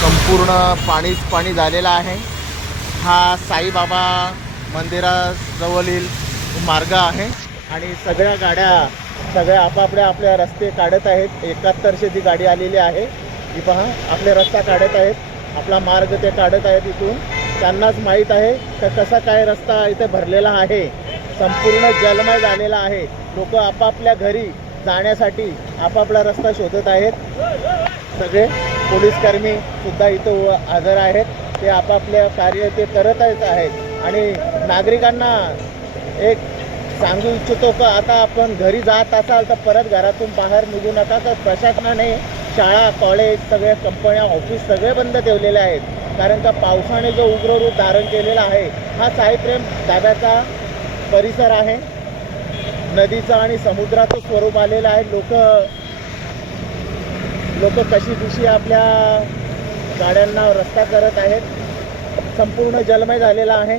संपूर्ण पाणीच पाणी झालेला आहे। हा साईबाबा मंदिराजवळील मार्ग आहे आणि सगळ्या गाड्या आपल्या रस्ते काढत आहेत। 7100 ची गाडी आलेली आहे। ही पहा आपले रस्ता काढत आहेत, आपला मार्ग ते काढत आहेत। इथून त्यांनाच माहीत आहे तर कसा काय रस्ता इथे भरलेला आहे, संपूर्ण जलमय झालेला आहे। लोक आपापल्या घरी जाण्यासाठी आपापला रस्ता शोधत आहेत। सगळे पोलीसकर्मी सुद्धा इथं हजर आहेत, ते आपापल्या कार्य ते करतच आहेत। आणि नागरिकांना एक सांगू इच्छितो की आता आपण घरी जात असाल तर परत घरातून बाहेर निघू नका। तर प्रशासनाने शाळा, कॉलेज, सगळ्या कंपन्या, ऑफिस सगळे बंद ठेवलेले आहेत, कारण का पावसाने जो उग्र रूप धारण केलेला आहे हा साईप्रेम धाब्याचा परिसर आहे। नदीचं आणि समुद्राचं स्वरूप आलेलं आहे। लोक कशी दिशी आपल्या गाड्यांना रस्ता करत आहेत। संपूर्ण जलमय झालेला आहे।